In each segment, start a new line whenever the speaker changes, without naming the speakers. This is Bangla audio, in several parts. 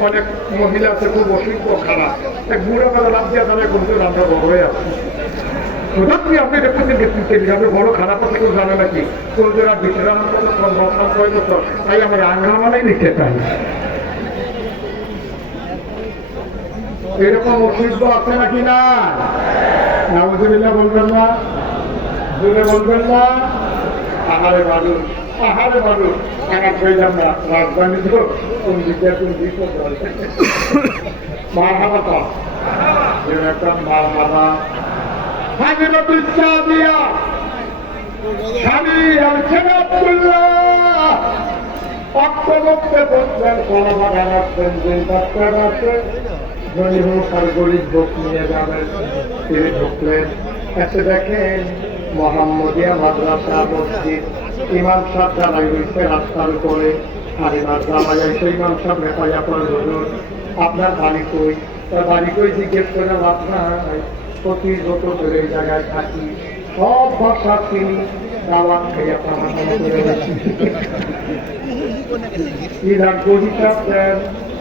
অনেক মহিলা আছে, খুব অসুস্থ, খারাপ। এক বুড়া বেলা রাত দিয়ে তারা করতে আমরা বড় হয়ে আছি। তাই আমার এরকম আছে না বলবেন না। বলবেন না। আহারে মানুষ পাহাড়ে মানুষ। খারাপ হয়ে না রাজধানী তো কোন দিকে কোন দিকে বলছেন যে ডাক্তার আছে। গরিব হোক নিয়ে যাবেন। তিনি ঢুকলেন। এসে দেখেন মোহাম্মদিয়া মাদ্রাসা মসজিদ। ইমাম সাহেব দাঁড়াই রয়েছে রাস্তার উপরে আর এবার জামাই এসে ইমাম সাহেব রেপাইয়া পরে ধরুন আপনার বাড়ি কই? তার বাড়ি কই জিজ্ঞেস করে লাভ প্রতি যত ধরে এই জায়গায় থাকি। সব ভাষা তিনি দাওয়াত করে গেছি ইরান কোন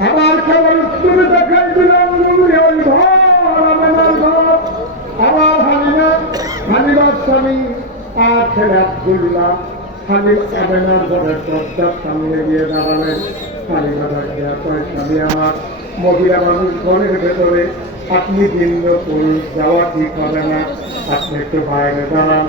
আমার খাবার তুমি দেখাই দিলাম ওই ঘর, আমার ঘর। আমার হানিনা হানিবার স্বামী আর ছেলে আব্দুল্লাহ সামনে গিয়ে দাঁড়ালেন। আমার। মহিলা মানুষ ঘরের ভেতরে। আপনি ভিন্ন পুরুষ যাওয়া ঠিক হবে না। আপনি একটু বাইরে দাঁড়ান।